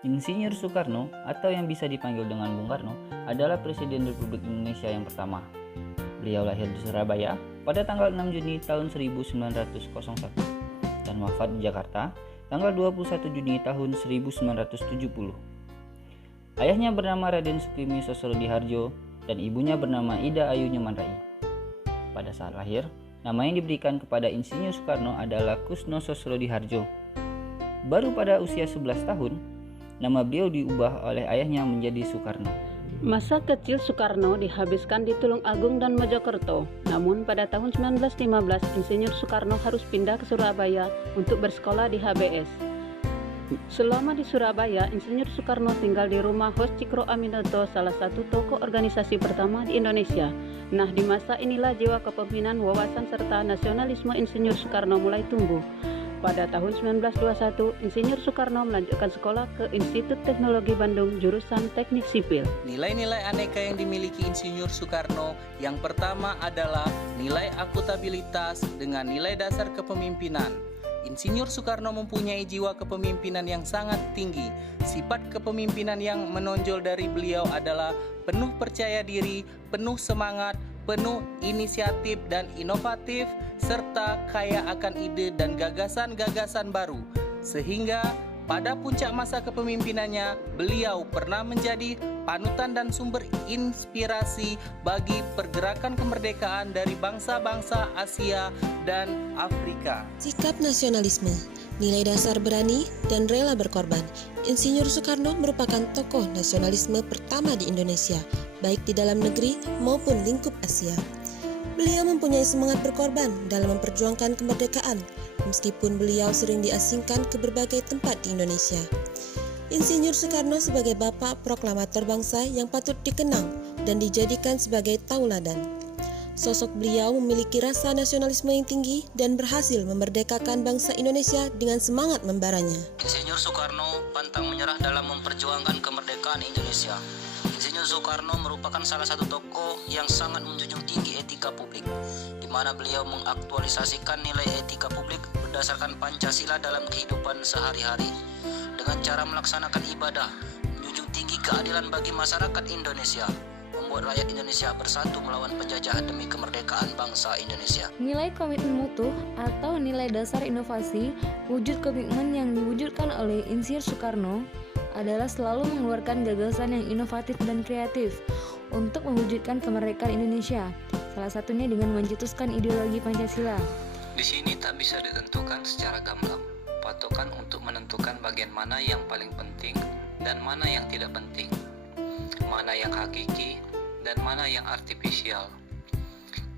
Insinyur Soekarno atau yang bisa dipanggil dengan Bung Karno adalah Presiden Republik Indonesia yang pertama. Beliau lahir di Surabaya pada tanggal 6 Juni tahun 1901 dan wafat di Jakarta tanggal 21 Juni tahun 1970. Ayahnya bernama Raden Sukimi Sosrodihardjo dan ibunya bernama Ida Ayu Nyoman Rai. Pada saat lahir, nama yang diberikan kepada Insinyur Soekarno adalah Kusno Sosrodihardjo. Baru pada usia 11 tahun, nama beliau diubah oleh ayahnya menjadi Soekarno. Masa kecil Soekarno dihabiskan di Tulung Agung dan Mojokerto. Namun pada tahun 1915 Insinyur Soekarno harus pindah ke Surabaya untuk bersekolah di HBS. Selama di Surabaya, Insinyur Soekarno tinggal di rumah Hos Cikro Aminoto, salah satu tokoh organisasi pertama di Indonesia. Nah, di masa inilah jiwa kepemimpinan, wawasan serta nasionalisme Insinyur Soekarno mulai tumbuh. Pada tahun 1921, Insinyur Soekarno melanjutkan sekolah ke Institut Teknologi Bandung jurusan Teknik Sipil. Nilai-nilai aneka yang dimiliki Insinyur Soekarno yang pertama adalah nilai akuntabilitas dengan nilai dasar kepemimpinan. Insinyur Soekarno mempunyai jiwa kepemimpinan yang sangat tinggi. Sifat kepemimpinan yang menonjol dari beliau adalah penuh percaya diri, penuh semangat, penuh inisiatif dan inovatif, serta kaya akan ide dan gagasan-gagasan baru. Sehingga pada puncak masa kepemimpinannya, beliau pernah menjadi panutan dan sumber inspirasi bagi pergerakan kemerdekaan dari bangsa-bangsa Asia dan Afrika. Sikap nasionalisme, nilai dasar berani dan rela berkorban. Insinyur Soekarno merupakan tokoh nasionalisme pertama di Indonesia, baik di dalam negeri maupun lingkup Asia. Beliau mempunyai semangat berkorban dalam memperjuangkan kemerdekaan, meskipun beliau sering diasingkan ke berbagai tempat di Indonesia. Insinyur Soekarno sebagai bapak proklamator bangsa yang patut dikenang dan dijadikan sebagai tauladan. Sosok beliau memiliki rasa nasionalisme yang tinggi dan berhasil memerdekakan bangsa Indonesia dengan semangat membaranya. Insinyur Soekarno pantang menyerah dalam memperjuangkan kemerdekaan Indonesia. Insinyur Soekarno merupakan salah satu tokoh yang sangat menjunjung tinggi etika publik, di mana beliau mengaktualisasikan nilai etika publik berdasarkan Pancasila dalam kehidupan sehari-hari, dengan cara melaksanakan ibadah, menjunjung tinggi keadilan bagi masyarakat Indonesia, membuat rakyat Indonesia bersatu melawan penjajah demi kemerdekaan bangsa Indonesia. Nilai komitmen mutu atau nilai dasar inovasi, wujud komitmen yang diwujudkan oleh Insinyur Soekarno adalah selalu mengeluarkan gagasan yang inovatif dan kreatif untuk mewujudkan kemerdekaan Indonesia, salah satunya dengan mencetuskan ideologi Pancasila. Di sini tak bisa ditentukan secara gamblang patokan untuk menentukan bagian mana yang paling penting dan mana yang tidak penting, mana yang hakiki dan mana yang artifisial.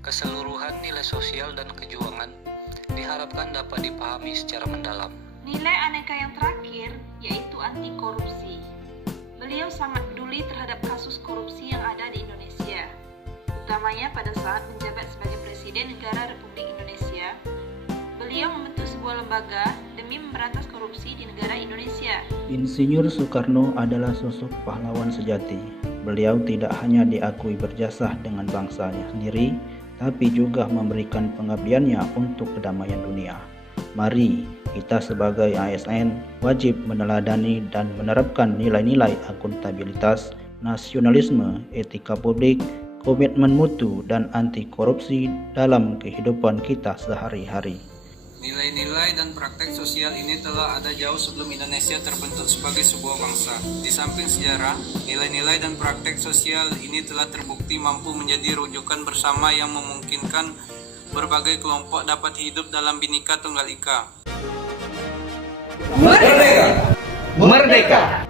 Keseluruhan nilai sosial dan kejuangan diharapkan dapat dipahami secara mendalam. Nilai aneka yang terakhir yaitu anti korupsi. Beliau sangat peduli terhadap kasus korupsi yang ada di Indonesia, utamanya pada saat menjabat sebagai Presiden Negara Republik Indonesia. Beliau membentuk sebuah lembaga demi memberantas korupsi di negara Indonesia. Insinyur Soekarno adalah sosok pahlawan sejati. Beliau tidak hanya diakui berjasa dengan bangsanya sendiri, tapi juga memberikan pengabdiannya untuk kedamaian dunia. Mari kita sebagai ASN wajib meneladani dan menerapkan nilai-nilai akuntabilitas, nasionalisme, etika publik, komitmen mutu, dan anti korupsi dalam kehidupan kita sehari-hari. Nilai-nilai dan praktek sosial ini telah ada jauh sebelum Indonesia terbentuk sebagai sebuah bangsa. Di samping sejarah, nilai-nilai dan praktek sosial ini telah terbukti mampu menjadi rujukan bersama yang memungkinkan berbagai kelompok dapat hidup dalam Bhinneka Tunggal Ika. Merdeka! Merdeka!